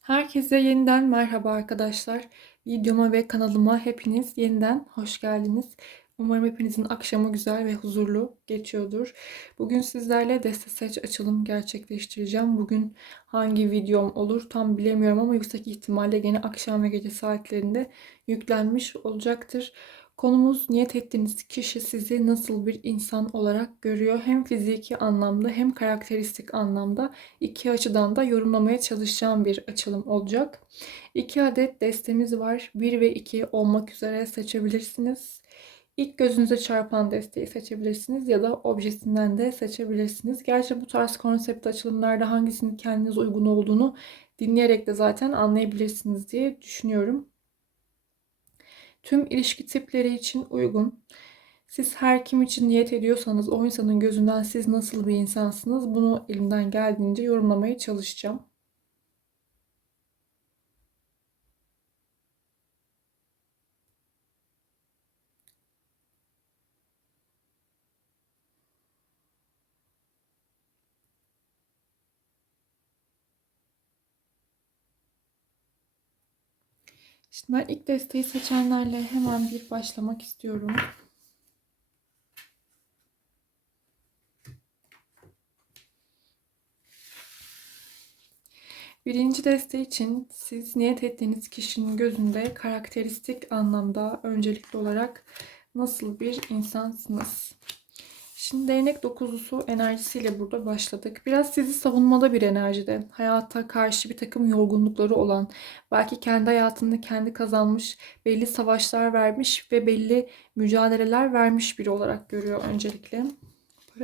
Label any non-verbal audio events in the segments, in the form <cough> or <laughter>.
Herkese yeniden merhaba arkadaşlar. Videoma ve kanalıma hepiniz yeniden hoş geldiniz. Umarım hepinizin akşamı güzel ve huzurlu geçiyordur. Bugün sizlerle deste seç açılım gerçekleştireceğim. Bugün hangi videom olur tam bilemiyorum ama yüksek ihtimalle gene akşam ve gece saatlerinde yüklenmiş olacaktır. Konumuz niyet ettiğiniz kişi sizi nasıl bir insan olarak görüyor? Hem fiziki anlamda hem karakteristik anlamda iki açıdan da yorumlamaya çalışacağım bir açılım olacak. İki adet destemiz var. 1 ve 2 olmak üzere seçebilirsiniz. İlk gözünüze çarpan desteği seçebilirsiniz ya da objesinden de seçebilirsiniz. Gerçi bu tarz konsept açılımlarda hangisinin kendiniz uygun olduğunu dinleyerek de zaten anlayabilirsiniz diye düşünüyorum tüm ilişki tipleri için uygun. Siz her kim için niyet ediyorsanız o insanın gözünden siz nasıl bir insansınız bunu elimden geldiğince yorumlamaya çalışacağım. Ben ilk desteği seçenlerle hemen bir başlamak istiyorum. Birinci deste için siz niyet ettiğiniz kişinin gözünde karakteristik anlamda öncelikli olarak nasıl bir insansınız? Şimdi değnek dokuzlusu enerjisiyle burada başladık. Biraz sizi savunmada bir enerjide. Hayata karşı bir takım yorgunlukları olan, belki kendi hayatını kendi kazanmış, belli savaşlar vermiş ve belli mücadeleler vermiş biri olarak görüyor öncelikle.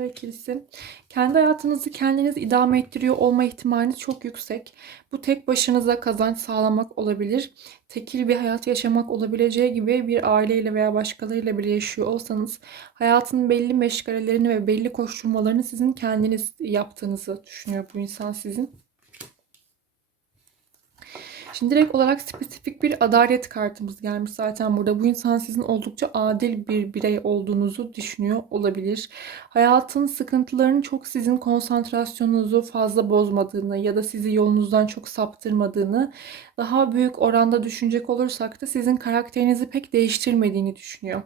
İkilisi. Kendi hayatınızı kendiniz idame ettiriyor olma ihtimaliniz çok yüksek. Bu tek başınıza kazanç sağlamak olabilir. Tekil bir hayat yaşamak olabileceği gibi bir aileyle veya başkalarıyla bile yaşıyor olsanız hayatın belli meşgalelerini ve belli koşturmalarını sizin kendiniz yaptığınızı düşünüyor bu insan sizin. Şimdi direkt olarak spesifik bir adalet kartımız gelmiş zaten burada. Bu insan sizin oldukça adil bir birey olduğunuzu düşünüyor olabilir. Hayatın sıkıntılarının çok sizin konsantrasyonunuzu fazla bozmadığını ya da sizi yolunuzdan çok saptırmadığını daha büyük oranda düşünecek olursak da sizin karakterinizi pek değiştirmediğini düşünüyor.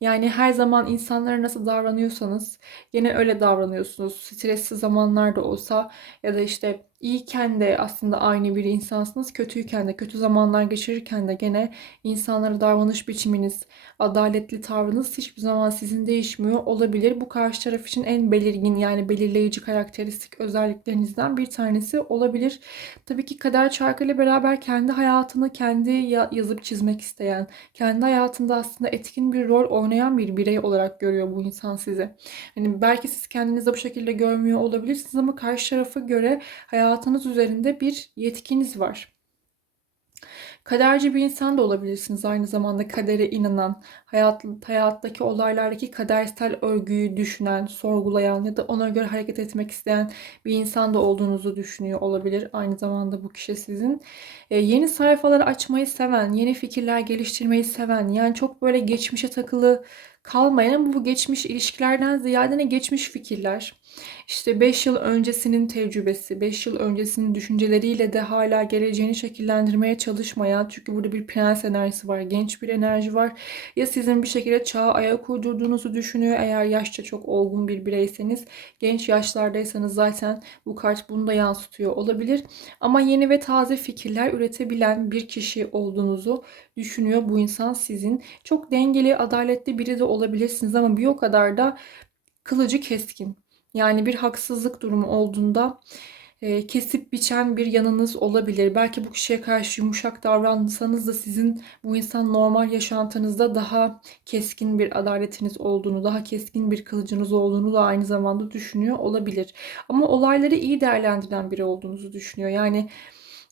Yani her zaman insanlara nasıl davranıyorsanız yine öyle davranıyorsunuz. Stresli zamanlarda olsa ya da işte iyiyken de aslında aynı bir insansınız. Kötüyken de, kötü zamanlar geçirirken de gene insanlara davranış biçiminiz, adaletli tavrınız hiçbir zaman sizin değişmiyor olabilir. Bu karşı taraf için en belirgin yani belirleyici karakteristik özelliklerinizden bir tanesi olabilir. Tabii ki kader çarkıyla beraber kendi hayatını kendi yazıp çizmek isteyen, kendi hayatında aslında etkin bir rol oynayan bir birey olarak görüyor bu insan sizi. Hani belki siz kendinizi bu şekilde görmüyor olabilirsiniz ama karşı tarafa göre hayatınız üzerinde bir yetkiniz var. Kaderci bir insan da olabilirsiniz. Aynı zamanda kadere inanan, hayat, hayattaki olaylardaki kadersel örgüyü düşünen, sorgulayan ya da ona göre hareket etmek isteyen bir insan da olduğunuzu düşünüyor olabilir. Aynı zamanda bu kişi sizin. E, yeni sayfaları açmayı seven, yeni fikirler geliştirmeyi seven, yani çok böyle geçmişe takılı kalmayan bu geçmiş ilişkilerden ziyade ne geçmiş fikirler. İşte 5 yıl öncesinin tecrübesi, 5 yıl öncesinin düşünceleriyle de hala geleceğini şekillendirmeye çalışmayan çünkü burada bir prens enerjisi var, genç bir enerji var. Ya sizin bir şekilde çağa ayak uydurduğunuzu düşünüyor eğer yaşça çok olgun bir bireyseniz. Genç yaşlardaysanız zaten bu kart bunu da yansıtıyor olabilir. Ama yeni ve taze fikirler üretebilen bir kişi olduğunuzu düşünüyor bu insan sizin. Çok dengeli, adaletli biri de olabilirsiniz ama bir o kadar da kılıcı keskin. Yani bir haksızlık durumu olduğunda e, kesip biçen bir yanınız olabilir. Belki bu kişiye karşı yumuşak davransanız da sizin bu insan normal yaşantınızda daha keskin bir adaletiniz olduğunu, daha keskin bir kılıcınız olduğunu da aynı zamanda düşünüyor olabilir. Ama olayları iyi değerlendiren biri olduğunuzu düşünüyor. Yani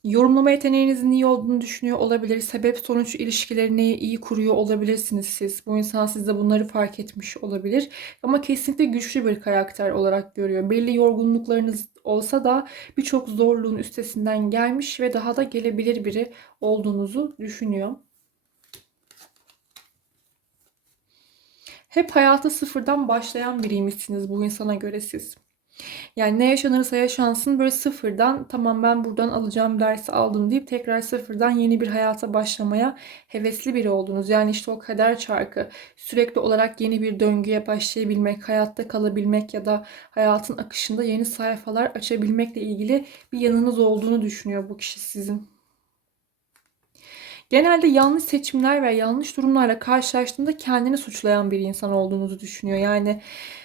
Yorumlama yeteneğinizin iyi olduğunu düşünüyor olabilir. Sebep sonuç ilişkilerini iyi kuruyor olabilirsiniz siz. Bu insan sizde bunları fark etmiş olabilir. Ama kesinlikle güçlü bir karakter olarak görüyor. Belli yorgunluklarınız olsa da birçok zorluğun üstesinden gelmiş ve daha da gelebilir biri olduğunuzu düşünüyor. Hep hayata sıfırdan başlayan biriymişsiniz bu insana göre siz. Yani ne yaşanırsa yaşansın böyle sıfırdan tamam ben buradan alacağım dersi aldım deyip tekrar sıfırdan yeni bir hayata başlamaya hevesli biri oldunuz. Yani işte o kader çarkı sürekli olarak yeni bir döngüye başlayabilmek, hayatta kalabilmek ya da hayatın akışında yeni sayfalar açabilmekle ilgili bir yanınız olduğunu düşünüyor bu kişi sizin. Genelde yanlış seçimler ve yanlış durumlarla karşılaştığında kendini suçlayan bir insan olduğunuzu düşünüyor. Yani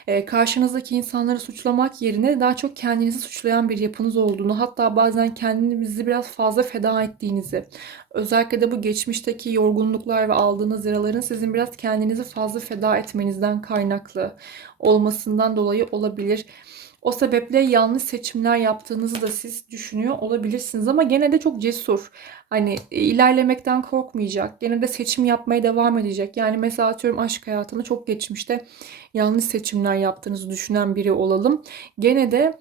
e, karşınızdaki insanları suçlamak yerine daha çok kendinizi suçlayan bir yapınız olduğunu, hatta bazen kendinizi biraz fazla feda ettiğinizi, özellikle de bu geçmişteki yorgunluklar ve aldığınız yaraların sizin biraz kendinizi fazla feda etmenizden kaynaklı olmasından dolayı olabilir. O sebeple yanlış seçimler yaptığınızı da siz düşünüyor olabilirsiniz ama gene de çok cesur. Hani e, ilerlemekten korkmayacak. Gene de seçim yapmaya devam edecek. Yani mesela atıyorum aşk hayatında çok geçmişte yanlış seçimler yaptığınızı düşünen biri olalım. Gene de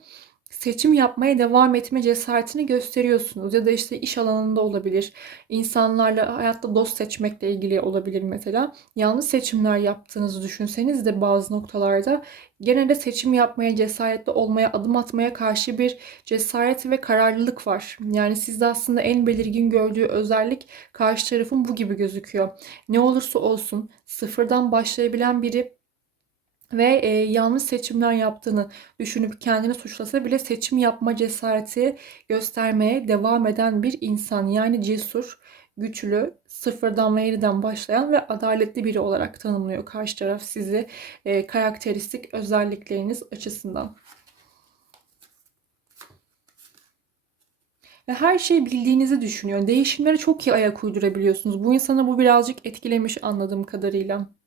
seçim yapmaya devam etme cesaretini gösteriyorsunuz. Ya da işte iş alanında olabilir. İnsanlarla hayatta dost seçmekle ilgili olabilir mesela. Yanlış seçimler yaptığınızı düşünseniz de bazı noktalarda gene de seçim yapmaya, cesaretli olmaya, adım atmaya karşı bir cesaret ve kararlılık var. Yani sizde aslında en belirgin gördüğü özellik karşı tarafın bu gibi gözüküyor. Ne olursa olsun sıfırdan başlayabilen biri ve e, yanlış seçimler yaptığını düşünüp kendini suçlasa bile seçim yapma cesareti göstermeye devam eden bir insan. Yani cesur, güçlü, sıfırdan ve yeniden başlayan ve adaletli biri olarak tanımlıyor karşı taraf sizi e, karakteristik özellikleriniz açısından. Ve her şeyi bildiğinizi düşünüyor. Değişimlere çok iyi ayak uydurabiliyorsunuz. Bu insana bu birazcık etkilemiş anladığım kadarıyla.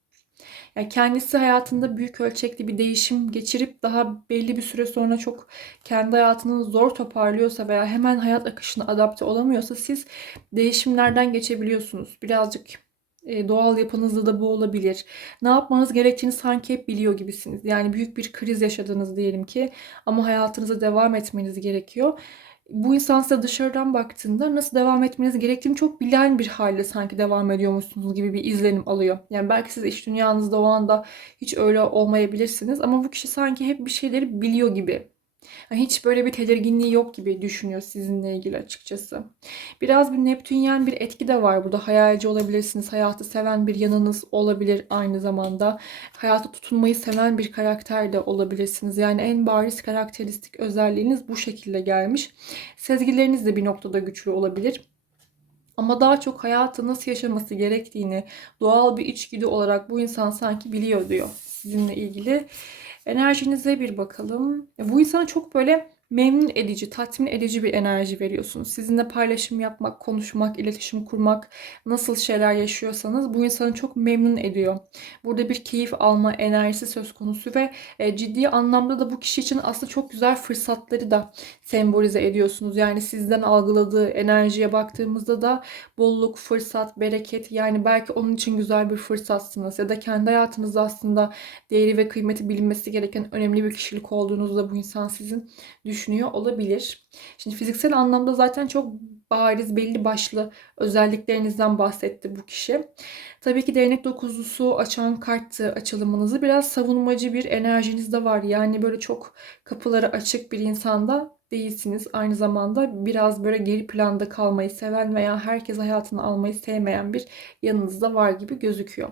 Yani kendisi hayatında büyük ölçekli bir değişim geçirip daha belli bir süre sonra çok kendi hayatını zor toparlıyorsa veya hemen hayat akışına adapte olamıyorsa siz değişimlerden geçebiliyorsunuz. Birazcık e, doğal yapınızda da bu olabilir. Ne yapmanız gerektiğini sanki hep biliyor gibisiniz. Yani büyük bir kriz yaşadınız diyelim ki ama hayatınıza devam etmeniz gerekiyor bu insan size dışarıdan baktığında nasıl devam etmeniz gerektiğini çok bilen bir halde sanki devam ediyormuşsunuz gibi bir izlenim alıyor. Yani belki siz iş dünyanızda o anda hiç öyle olmayabilirsiniz ama bu kişi sanki hep bir şeyleri biliyor gibi hiç böyle bir tedirginliği yok gibi düşünüyor sizinle ilgili açıkçası. Biraz bir Neptünyen bir etki de var burada. Hayalci olabilirsiniz. Hayatı seven bir yanınız olabilir aynı zamanda. Hayata tutunmayı seven bir karakter de olabilirsiniz. Yani en bariz karakteristik özelliğiniz bu şekilde gelmiş. Sezgileriniz de bir noktada güçlü olabilir. Ama daha çok hayatı nasıl yaşaması gerektiğini doğal bir içgüdü olarak bu insan sanki biliyor diyor sizinle ilgili. Enerjinize bir bakalım. Bu insana çok böyle memnun edici, tatmin edici bir enerji veriyorsunuz. Sizinle paylaşım yapmak, konuşmak, iletişim kurmak, nasıl şeyler yaşıyorsanız bu insanı çok memnun ediyor. Burada bir keyif alma enerjisi söz konusu ve e, ciddi anlamda da bu kişi için aslında çok güzel fırsatları da sembolize ediyorsunuz. Yani sizden algıladığı enerjiye baktığımızda da bolluk, fırsat, bereket yani belki onun için güzel bir fırsatsınız ya da kendi hayatınızda aslında değeri ve kıymeti bilinmesi gereken önemli bir kişilik olduğunuzda bu insan sizin düşünüyor olabilir. Şimdi fiziksel anlamda zaten çok bariz belli başlı özelliklerinizden bahsetti bu kişi. Tabii ki değnek dokuzlusu açan karttı açılımınızı biraz savunmacı bir enerjiniz de var. Yani böyle çok kapıları açık bir insanda değilsiniz. Aynı zamanda biraz böyle geri planda kalmayı seven veya herkes hayatını almayı sevmeyen bir yanınız da var gibi gözüküyor.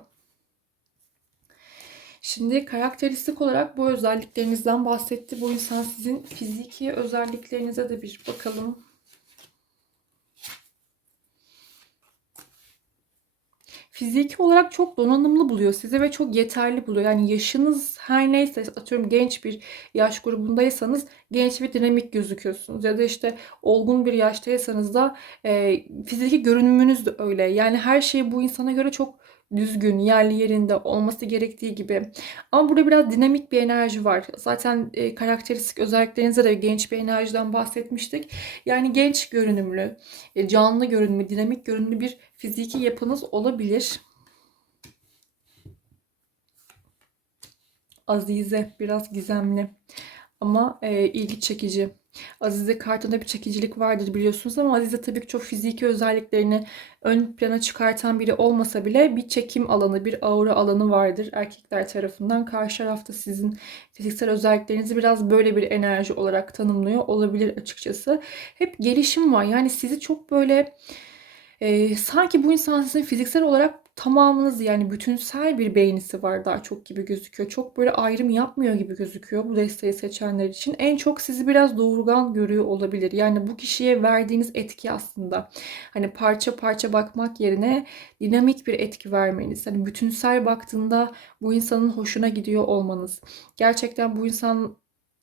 Şimdi karakteristik olarak bu özelliklerinizden bahsetti. Bu insan sizin fiziki özelliklerinize de bir bakalım. Fiziki olarak çok donanımlı buluyor sizi ve çok yeterli buluyor. Yani yaşınız her neyse atıyorum genç bir yaş grubundaysanız genç ve dinamik gözüküyorsunuz. Ya da işte olgun bir yaştaysanız da e, fiziki görünümünüz de öyle. Yani her şey bu insana göre çok düzgün, yerli yerinde olması gerektiği gibi. Ama burada biraz dinamik bir enerji var. Zaten e, karakteristik özelliklerinize de genç bir enerjiden bahsetmiştik. Yani genç görünümlü, e, canlı görünümlü, dinamik görünümlü bir fiziki yapınız olabilir. Azize, biraz gizemli ama e, ilgi çekici Azize kartında bir çekicilik vardır biliyorsunuz ama Azize tabii ki çok fiziki özelliklerini ön plana çıkartan biri olmasa bile bir çekim alanı, bir aura alanı vardır erkekler tarafından. Karşı tarafta sizin fiziksel özelliklerinizi biraz böyle bir enerji olarak tanımlıyor olabilir açıkçası. Hep gelişim var. Yani sizi çok böyle e, sanki bu insan sizin fiziksel olarak tamamınız yani bütünsel bir beğenisi var daha çok gibi gözüküyor. Çok böyle ayrım yapmıyor gibi gözüküyor bu desteği seçenler için. En çok sizi biraz doğurgan görüyor olabilir. Yani bu kişiye verdiğiniz etki aslında. Hani parça parça bakmak yerine dinamik bir etki vermeniz. Hani bütünsel baktığında bu insanın hoşuna gidiyor olmanız. Gerçekten bu insan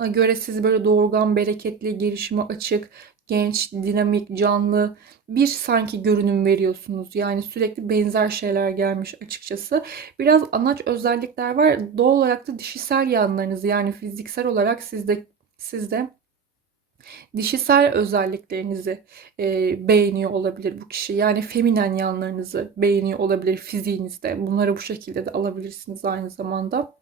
göre sizi böyle doğurgan, bereketli, gelişime açık, genç, dinamik, canlı bir sanki görünüm veriyorsunuz. Yani sürekli benzer şeyler gelmiş açıkçası. Biraz anaç özellikler var. Doğal olarak da dişisel yanlarınızı yani fiziksel olarak sizde sizde dişisel özelliklerinizi e, beğeniyor olabilir bu kişi. Yani feminen yanlarınızı beğeniyor olabilir fiziğinizde. Bunları bu şekilde de alabilirsiniz aynı zamanda.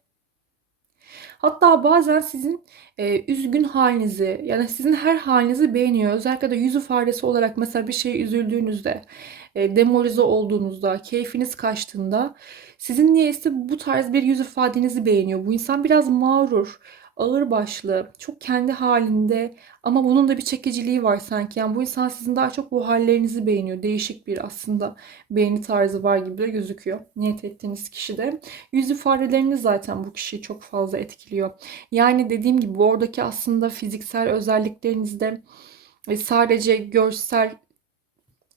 Hatta bazen sizin e, üzgün halinizi yani sizin her halinizi beğeniyor. Özellikle de yüz ifadesi olarak mesela bir şeye üzüldüğünüzde, e, demoralize olduğunuzda, keyfiniz kaçtığında sizin niyeyse bu tarz bir yüz ifadenizi beğeniyor. Bu insan biraz mağrur, ağırbaşlı, çok kendi halinde ama bunun da bir çekiciliği var sanki. Yani bu insan sizin daha çok bu hallerinizi beğeniyor. Değişik bir aslında beğeni tarzı var gibi de gözüküyor. Niyet ettiğiniz kişide. Yüz ifadeleriniz zaten bu kişiyi çok fazla etkiliyor. Yani dediğim gibi oradaki aslında fiziksel özelliklerinizde e, sadece görsel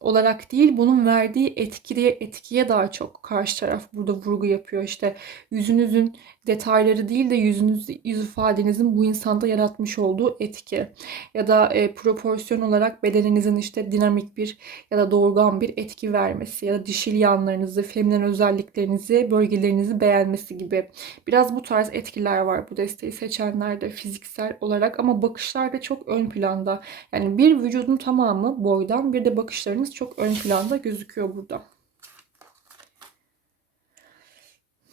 olarak değil bunun verdiği etkiye etkiye daha çok karşı taraf burada vurgu yapıyor. İşte yüzünüzün detayları değil de yüzünüz yüz ifadenizin bu insanda yaratmış olduğu etki ya da e, proporsiyon olarak bedeninizin işte dinamik bir ya da doğurgan bir etki vermesi ya da dişil yanlarınızı, feminen özelliklerinizi, bölgelerinizi beğenmesi gibi biraz bu tarz etkiler var bu desteği seçenlerde fiziksel olarak ama bakışlar da çok ön planda. Yani bir vücudun tamamı boydan bir de bakışlarınız çok ön planda gözüküyor burada.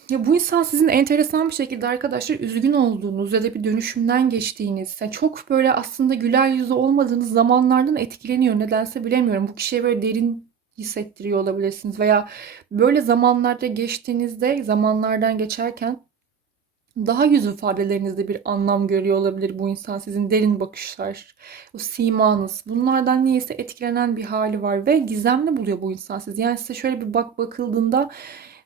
Ya bu insan sizin enteresan bir şekilde arkadaşlar üzgün olduğunuz ya da bir dönüşümden geçtiğiniz, yani çok böyle aslında güler yüzlü olmadığınız zamanlardan etkileniyor. Nedense bilemiyorum. Bu kişiye böyle derin hissettiriyor olabilirsiniz veya böyle zamanlarda geçtiğinizde, zamanlardan geçerken daha yüz ifadelerinizde bir anlam görüyor olabilir bu insan. Sizin derin bakışlar, o simanız. Bunlardan niyeyse etkilenen bir hali var ve gizemli buluyor bu insan sizi. Yani size şöyle bir bak bakıldığında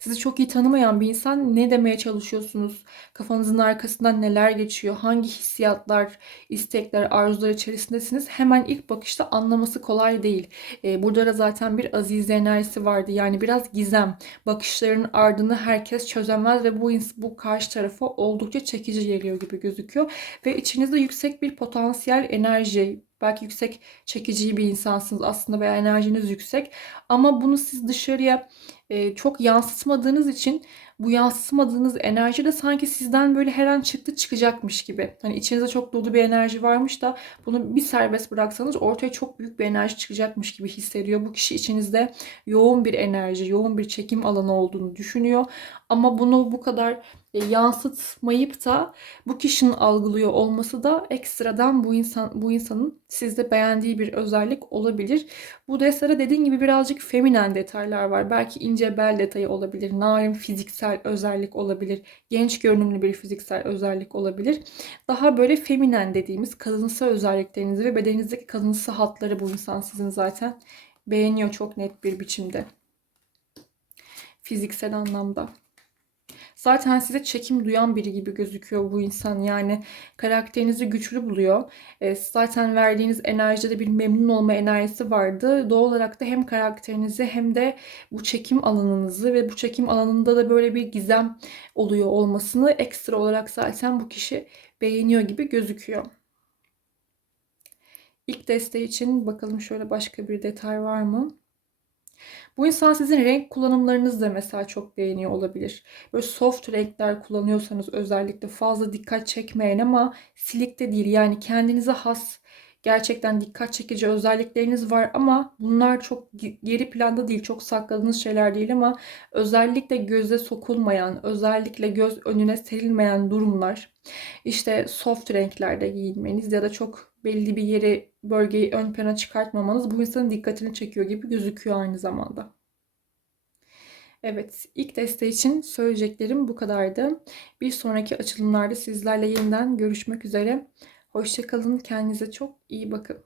sizi çok iyi tanımayan bir insan ne demeye çalışıyorsunuz? Kafanızın arkasından neler geçiyor? Hangi hissiyatlar, istekler, arzular içerisindesiniz? Hemen ilk bakışta anlaması kolay değil. Ee, burada da zaten bir azize enerjisi vardı. Yani biraz gizem. Bakışların ardını herkes çözemez ve bu bu karşı tarafa oldukça çekici geliyor gibi gözüküyor. Ve içinizde yüksek bir potansiyel enerji, belki yüksek çekici bir insansınız aslında veya enerjiniz yüksek ama bunu siz dışarıya e, çok yansıtmadığınız için bu yansıtmadığınız enerji de sanki sizden böyle her an çıktı çıkacakmış gibi. Hani içinizde çok dolu bir enerji varmış da bunu bir serbest bıraksanız ortaya çok büyük bir enerji çıkacakmış gibi hissediyor. Bu kişi içinizde yoğun bir enerji, yoğun bir çekim alanı olduğunu düşünüyor. Ama bunu bu kadar yansıtmayıp da bu kişinin algılıyor olması da ekstradan bu insan bu insanın sizde beğendiği bir özellik olabilir. Bu destede dediğim gibi birazcık feminen detaylar var. Belki ince bel detayı olabilir, narin fiziksel özellik olabilir, genç görünümlü bir fiziksel özellik olabilir. Daha böyle feminen dediğimiz kadınsı özelliklerinizi ve bedeninizdeki kadınsı hatları bu insan sizin zaten beğeniyor çok net bir biçimde. Fiziksel anlamda. Zaten size çekim duyan biri gibi gözüküyor bu insan. Yani karakterinizi güçlü buluyor. E, zaten verdiğiniz enerjide bir memnun olma enerjisi vardı. Doğal olarak da hem karakterinizi hem de bu çekim alanınızı ve bu çekim alanında da böyle bir gizem oluyor olmasını ekstra olarak zaten bu kişi beğeniyor gibi gözüküyor. İlk desteği için bakalım şöyle başka bir detay var mı? Bu insan sizin renk kullanımlarınızı da mesela çok beğeniyor olabilir. Böyle soft renkler kullanıyorsanız özellikle fazla dikkat çekmeyen ama silik de değil. Yani kendinize has gerçekten dikkat çekici özellikleriniz var ama bunlar çok geri planda değil, çok sakladığınız şeyler değil ama özellikle göze sokulmayan, özellikle göz önüne serilmeyen durumlar. İşte soft renklerde giyinmeniz ya da çok belli bir yeri, bölgeyi ön plana çıkartmamanız bu insanın dikkatini çekiyor gibi gözüküyor aynı zamanda. Evet, ilk deste için söyleyeceklerim bu kadardı. Bir sonraki açılımlarda sizlerle yeniden görüşmek üzere. Hoşçakalın, kendinize çok iyi bakın.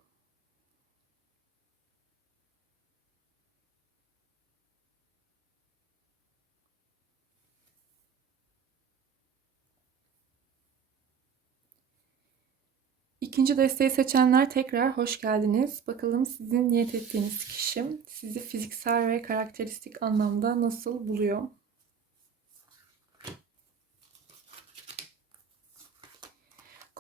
İkinci desteği seçenler tekrar hoş geldiniz. Bakalım sizin niyet ettiğiniz kişi sizi fiziksel ve karakteristik anlamda nasıl buluyor?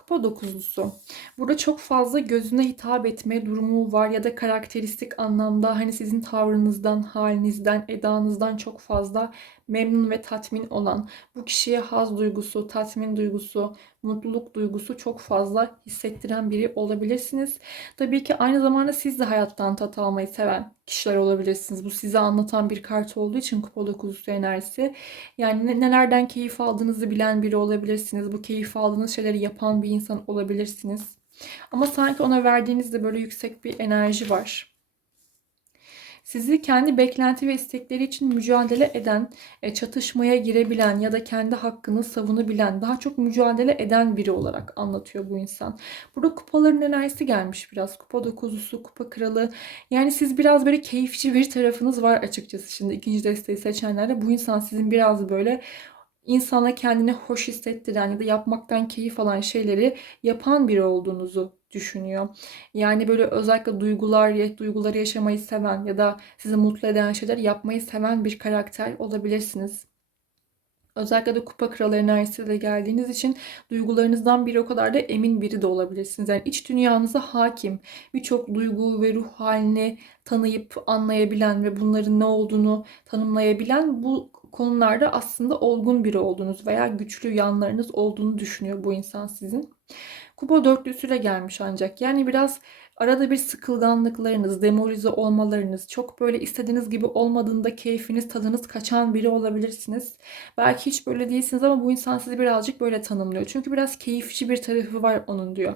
Kupa dokuzlusu. Burada çok fazla gözüne hitap etme durumu var ya da karakteristik anlamda hani sizin tavrınızdan, halinizden, edanızdan çok fazla memnun ve tatmin olan, bu kişiye haz duygusu, tatmin duygusu, mutluluk duygusu çok fazla hissettiren biri olabilirsiniz. Tabii ki aynı zamanda siz de hayattan tat almayı seven kişiler olabilirsiniz. Bu size anlatan bir kart olduğu için kupa dokuzusu enerjisi. Yani nelerden keyif aldığınızı bilen biri olabilirsiniz. Bu keyif aldığınız şeyleri yapan bir insan olabilirsiniz. Ama sanki ona verdiğinizde böyle yüksek bir enerji var sizi kendi beklenti ve istekleri için mücadele eden, e, çatışmaya girebilen ya da kendi hakkını savunabilen, daha çok mücadele eden biri olarak anlatıyor bu insan. Burada kupaların enerjisi gelmiş biraz. Kupa dokuzusu, kupa kralı. Yani siz biraz böyle keyifçi bir tarafınız var açıkçası. Şimdi ikinci desteği seçenlerde bu insan sizin biraz böyle insana kendini hoş hissettiren ya da yapmaktan keyif alan şeyleri yapan biri olduğunuzu düşünüyor. Yani böyle özellikle duygular, duyguları yaşamayı seven ya da sizi mutlu eden şeyler yapmayı seven bir karakter olabilirsiniz. Özellikle de kupa kralı enerjisiyle geldiğiniz için duygularınızdan biri o kadar da emin biri de olabilirsiniz. Yani iç dünyanıza hakim, birçok duygu ve ruh halini tanıyıp anlayabilen ve bunların ne olduğunu tanımlayabilen bu konularda aslında olgun biri olduğunuz veya güçlü yanlarınız olduğunu düşünüyor bu insan sizin. Kupa dörtlüsüyle gelmiş ancak. Yani biraz arada bir sıkılganlıklarınız, demoralize olmalarınız, çok böyle istediğiniz gibi olmadığında keyfiniz, tadınız kaçan biri olabilirsiniz. Belki hiç böyle değilsiniz ama bu insan sizi birazcık böyle tanımlıyor. Çünkü biraz keyifçi bir tarafı var onun diyor.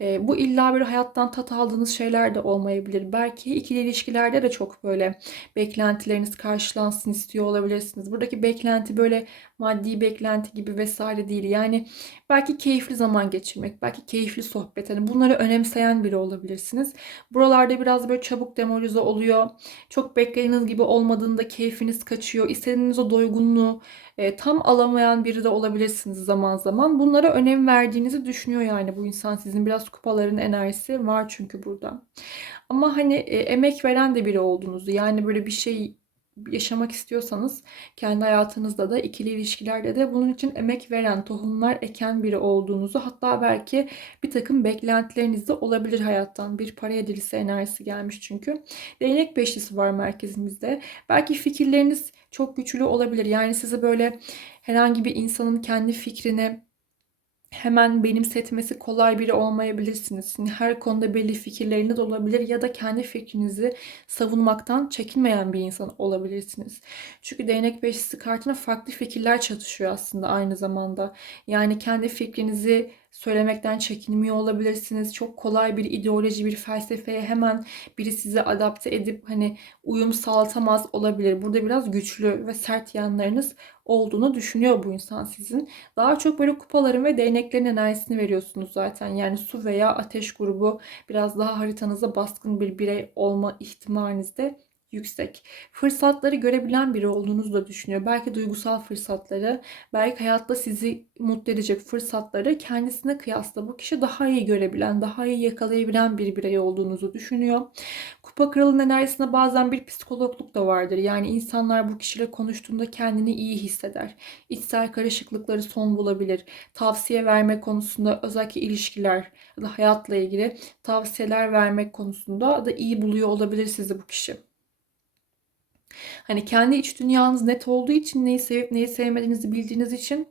E, bu illa bir hayattan tat aldığınız şeyler de olmayabilir. Belki ikili ilişkilerde de çok böyle beklentileriniz karşılansın istiyor olabilirsiniz. Buradaki beklenti böyle maddi beklenti gibi vesaire değil. Yani belki keyifli zaman geçirmek, belki keyifli sohbet. Hani bunları önemseyen biri olabilirsiniz. Buralarda biraz böyle çabuk demoralize oluyor. Çok beklediğiniz gibi olmadığında keyfiniz kaçıyor. İstediğiniz o doygunluğu e, tam alamayan biri de olabilirsiniz zaman zaman. Bunlara önem verdiğinizi düşünüyor yani bu insan. Sizin biraz kupaların enerjisi var çünkü burada. Ama hani e, emek veren de biri olduğunuzu yani böyle bir şey yaşamak istiyorsanız kendi hayatınızda da ikili ilişkilerde de bunun için emek veren, tohumlar eken biri olduğunuzu hatta belki bir takım beklentileriniz de olabilir hayattan. Bir para edilisi enerjisi gelmiş çünkü. Değnek beşlisi var merkezimizde. Belki fikirleriniz çok güçlü olabilir. Yani sizi böyle herhangi bir insanın kendi fikrine hemen benimsetmesi kolay biri olmayabilirsiniz. Yani her konuda belli fikirleriniz olabilir ya da kendi fikrinizi savunmaktan çekinmeyen bir insan olabilirsiniz. Çünkü değnek beşlisi kartına farklı fikirler çatışıyor aslında aynı zamanda. Yani kendi fikrinizi söylemekten çekinmiyor olabilirsiniz. Çok kolay bir ideoloji, bir felsefeye hemen biri size adapte edip hani uyum sağlatamaz olabilir. Burada biraz güçlü ve sert yanlarınız olduğunu düşünüyor bu insan sizin. Daha çok böyle kupaların ve değneklerin enerjisini veriyorsunuz zaten. Yani su veya ateş grubu biraz daha haritanıza baskın bir birey olma ihtimaliniz de yüksek. Fırsatları görebilen biri olduğunuzu da düşünüyor. Belki duygusal fırsatları, belki hayatta sizi mutlu edecek fırsatları kendisine kıyasla bu kişi daha iyi görebilen, daha iyi yakalayabilen bir birey olduğunuzu düşünüyor. Kupa kralının enerjisinde bazen bir psikologluk da vardır. Yani insanlar bu kişiyle konuştuğunda kendini iyi hisseder. İçsel karışıklıkları son bulabilir. Tavsiye verme konusunda özellikle ilişkiler ya da hayatla ilgili tavsiyeler vermek konusunda da iyi buluyor olabilir sizi bu kişi. Hani kendi iç dünyanız net olduğu için neyi sevip neyi sevmediğinizi bildiğiniz için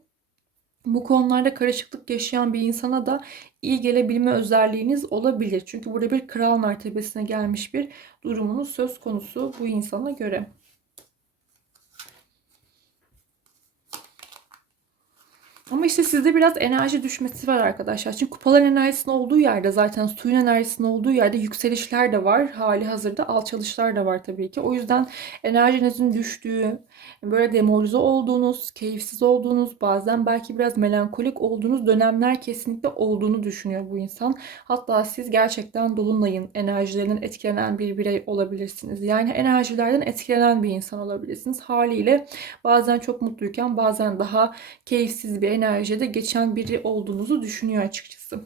bu konularda karışıklık yaşayan bir insana da iyi gelebilme özelliğiniz olabilir. Çünkü burada bir kral mertebesine gelmiş bir durumunuz söz konusu bu insana göre. Ama işte sizde biraz enerji düşmesi var arkadaşlar. Çünkü kupaların enerjisinin olduğu yerde zaten suyun enerjisinin olduğu yerde yükselişler de var. Hali hazırda alçalışlar da var tabii ki. O yüzden enerjinizin düştüğü, böyle demoralize olduğunuz, keyifsiz olduğunuz, bazen belki biraz melankolik olduğunuz dönemler kesinlikle olduğunu düşünüyor bu insan. Hatta siz gerçekten dolunayın enerjilerinden etkilenen bir birey olabilirsiniz. Yani enerjilerden etkilenen bir insan olabilirsiniz. Haliyle bazen çok mutluyken bazen daha keyifsiz bir enerjide geçen biri olduğunuzu düşünüyor açıkçası.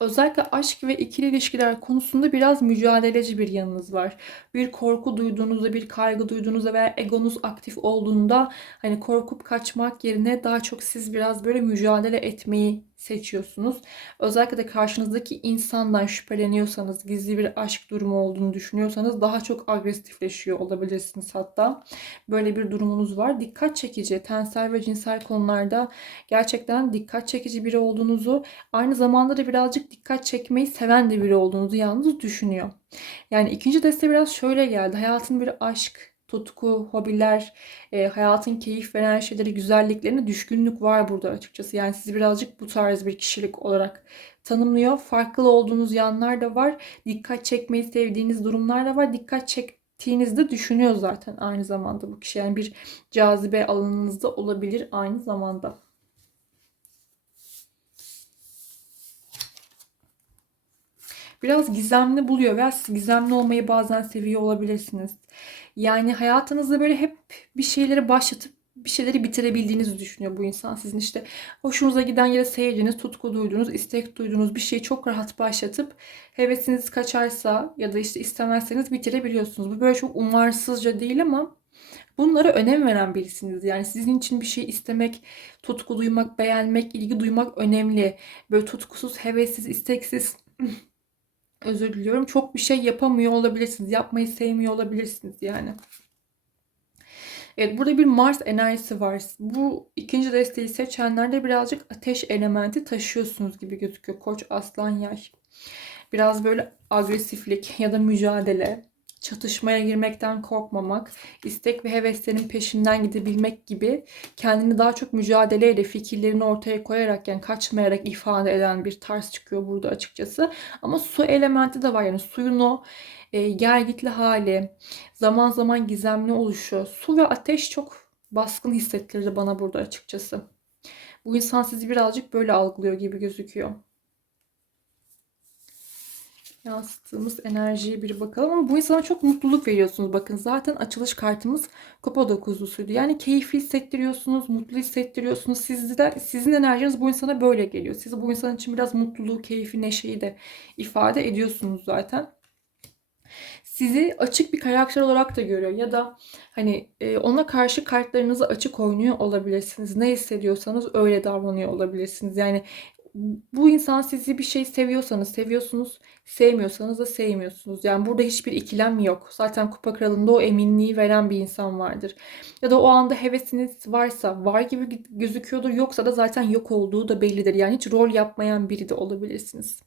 Özellikle aşk ve ikili ilişkiler konusunda biraz mücadeleci bir yanınız var. Bir korku duyduğunuzda, bir kaygı duyduğunuzda veya egonuz aktif olduğunda hani korkup kaçmak yerine daha çok siz biraz böyle mücadele etmeyi seçiyorsunuz. Özellikle de karşınızdaki insandan şüpheleniyorsanız, gizli bir aşk durumu olduğunu düşünüyorsanız daha çok agresifleşiyor olabilirsiniz hatta. Böyle bir durumunuz var. Dikkat çekici, tensel ve cinsel konularda gerçekten dikkat çekici biri olduğunuzu, aynı zamanda da birazcık dikkat çekmeyi seven de biri olduğunuzu yalnız düşünüyor. Yani ikinci deste biraz şöyle geldi. Hayatın bir aşk, tutku, hobiler, e, hayatın keyif veren şeyleri, güzelliklerine düşkünlük var burada açıkçası. Yani sizi birazcık bu tarz bir kişilik olarak tanımlıyor. Farklı olduğunuz yanlar da var. Dikkat çekmeyi sevdiğiniz durumlar da var. Dikkat çektiğinizde düşünüyor zaten aynı zamanda bu kişi. Yani bir cazibe alanınızda olabilir aynı zamanda. Biraz gizemli buluyor veya siz gizemli olmayı bazen seviyor olabilirsiniz. Yani hayatınızda böyle hep bir şeyleri başlatıp bir şeyleri bitirebildiğinizi düşünüyor bu insan. Sizin işte hoşunuza giden da sevdiğiniz, tutku duyduğunuz, istek duyduğunuz bir şeyi çok rahat başlatıp hevesiniz kaçarsa ya da işte istemezseniz bitirebiliyorsunuz. Bu böyle çok umarsızca değil ama bunlara önem veren birisiniz. Yani sizin için bir şey istemek, tutku duymak, beğenmek, ilgi duymak önemli. Böyle tutkusuz, hevessiz, isteksiz özür diliyorum. Çok bir şey yapamıyor olabilirsiniz. Yapmayı sevmiyor olabilirsiniz yani. Evet burada bir Mars enerjisi var. Bu ikinci desteği seçenlerde birazcık ateş elementi taşıyorsunuz gibi gözüküyor. Koç, aslan, yay. Biraz böyle agresiflik ya da mücadele çatışmaya girmekten korkmamak, istek ve heveslerin peşinden gidebilmek gibi kendini daha çok mücadeleyle fikirlerini ortaya koyarak yani kaçmayarak ifade eden bir tarz çıkıyor burada açıkçası. Ama su elementi de var yani suyun o e, gergitli hali, zaman zaman gizemli oluşu. Su ve ateş çok baskın hissettirdi bana burada açıkçası. Bu insan sizi birazcık böyle algılıyor gibi gözüküyor yansıttığımız enerjiye bir bakalım. Ama bu insana çok mutluluk veriyorsunuz. Bakın zaten açılış kartımız kupa dokuzlusuydu. Yani keyifli hissettiriyorsunuz, mutlu hissettiriyorsunuz. Sizde, sizin enerjiniz bu insana böyle geliyor. Siz bu insan için biraz mutluluğu, keyfi, neşeyi de ifade ediyorsunuz zaten. Sizi açık bir karakter olarak da görüyor ya da hani e, ona karşı kartlarınızı açık oynuyor olabilirsiniz. Ne hissediyorsanız öyle davranıyor olabilirsiniz. Yani bu insan sizi bir şey seviyorsanız seviyorsunuz, sevmiyorsanız da sevmiyorsunuz. Yani burada hiçbir ikilem yok. Zaten Kupa Kralı'nda o eminliği veren bir insan vardır. Ya da o anda hevesiniz varsa var gibi gözüküyordur. Yoksa da zaten yok olduğu da bellidir. Yani hiç rol yapmayan biri de olabilirsiniz.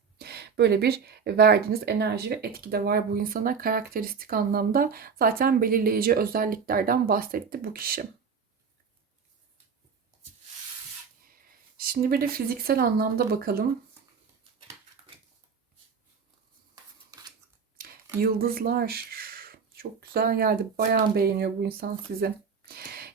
Böyle bir verdiğiniz enerji ve etki de var bu insana karakteristik anlamda. Zaten belirleyici özelliklerden bahsetti bu kişi. Şimdi bir de fiziksel anlamda bakalım. Yıldızlar. Çok güzel geldi. Bayağı beğeniyor bu insan sizi.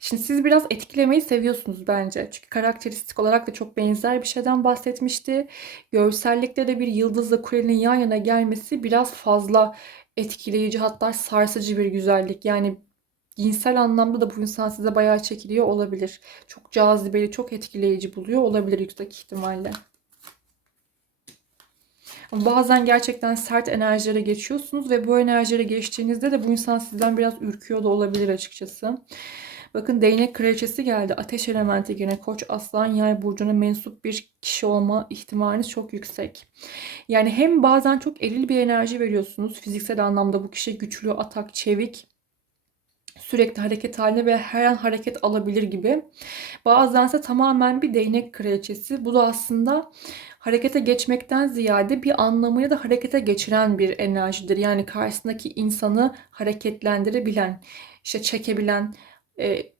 Şimdi siz biraz etkilemeyi seviyorsunuz bence. Çünkü karakteristik olarak da çok benzer bir şeyden bahsetmişti. Görsellikte de bir yıldızla kulenin yan yana gelmesi biraz fazla etkileyici hatta sarsıcı bir güzellik. Yani cinsel anlamda da bu insan size bayağı çekiliyor olabilir. Çok cazibeli, çok etkileyici buluyor olabilir yüksek ihtimalle. Bazen gerçekten sert enerjilere geçiyorsunuz ve bu enerjilere geçtiğinizde de bu insan sizden biraz ürküyor da olabilir açıkçası. Bakın değnek kraliçesi geldi. Ateş elementi yine koç aslan yay burcuna mensup bir kişi olma ihtimaliniz çok yüksek. Yani hem bazen çok eril bir enerji veriyorsunuz. Fiziksel anlamda bu kişi güçlü, atak, çevik sürekli hareket halinde ve her an hareket alabilir gibi. Bazense tamamen bir değnek kraliçesi. Bu da aslında harekete geçmekten ziyade bir anlamıyla da harekete geçiren bir enerjidir. Yani karşısındaki insanı hareketlendirebilen, işte çekebilen, e,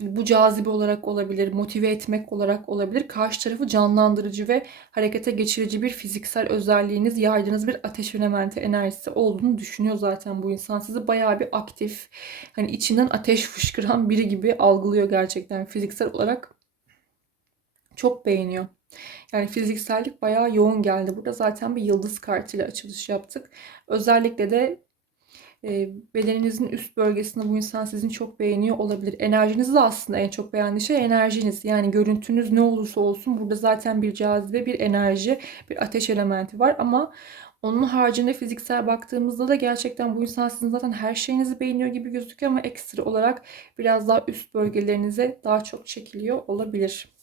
bu cazibe olarak olabilir, motive etmek olarak olabilir. Karşı tarafı canlandırıcı ve harekete geçirici bir fiziksel özelliğiniz, yaydığınız bir ateş elementi enerjisi olduğunu düşünüyor zaten bu insan. Sizi bayağı bir aktif, hani içinden ateş <laughs> fışkıran biri gibi algılıyor gerçekten fiziksel olarak. Çok beğeniyor. Yani fiziksellik bayağı yoğun geldi. Burada zaten bir yıldız kartıyla açılış yaptık. Özellikle de bedeninizin üst bölgesinde bu insan sizin çok beğeniyor olabilir. Enerjinizi de aslında en çok beğendiği şey enerjiniz. Yani görüntünüz ne olursa olsun burada zaten bir cazibe, bir enerji, bir ateş elementi var ama onun haricinde fiziksel baktığımızda da gerçekten bu insan sizin zaten her şeyinizi beğeniyor gibi gözüküyor ama ekstra olarak biraz daha üst bölgelerinize daha çok çekiliyor olabilir.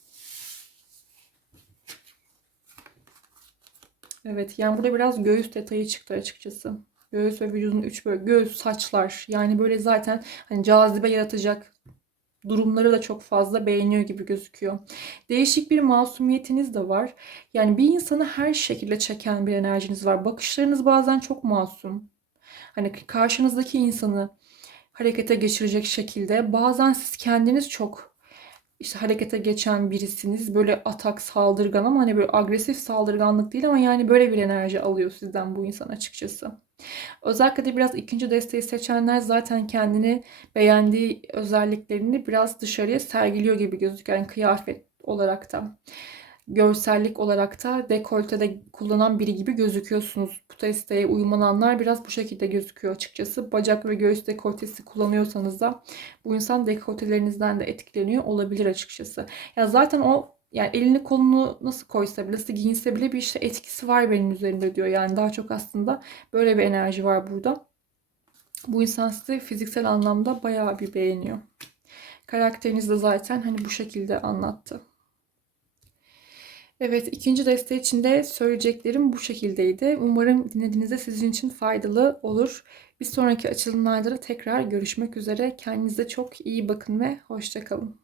Evet yani burada biraz göğüs detayı çıktı açıkçası. Göğüs ve vücudun üç bölge. Göğüs, saçlar. Yani böyle zaten hani cazibe yaratacak durumları da çok fazla beğeniyor gibi gözüküyor. Değişik bir masumiyetiniz de var. Yani bir insanı her şekilde çeken bir enerjiniz var. Bakışlarınız bazen çok masum. Hani karşınızdaki insanı harekete geçirecek şekilde bazen siz kendiniz çok işte harekete geçen birisiniz. Böyle atak, saldırgan ama hani böyle agresif saldırganlık değil ama yani böyle bir enerji alıyor sizden bu insan açıkçası. Özellikle de biraz ikinci desteği seçenler zaten kendini beğendiği özelliklerini biraz dışarıya sergiliyor gibi gözüküyor. Yani kıyafet olarak da görsellik olarak da dekoltede kullanan biri gibi gözüküyorsunuz. Bu desteğe uyumlananlar biraz bu şekilde gözüküyor açıkçası. Bacak ve göğüs dekoltesi kullanıyorsanız da bu insan dekoltelerinizden de etkileniyor olabilir açıkçası. Ya zaten o yani elini kolunu nasıl koysa bile, nasıl giyinse bile bir işte etkisi var benim üzerimde diyor. Yani daha çok aslında böyle bir enerji var burada. Bu insan sizi fiziksel anlamda bayağı bir beğeniyor. Karakteriniz de zaten hani bu şekilde anlattı. Evet, ikinci deste için de söyleyeceklerim bu şekildeydi. Umarım dinlediğinizde sizin için faydalı olur. Bir sonraki açılımlarda da tekrar görüşmek üzere. Kendinize çok iyi bakın ve hoşçakalın.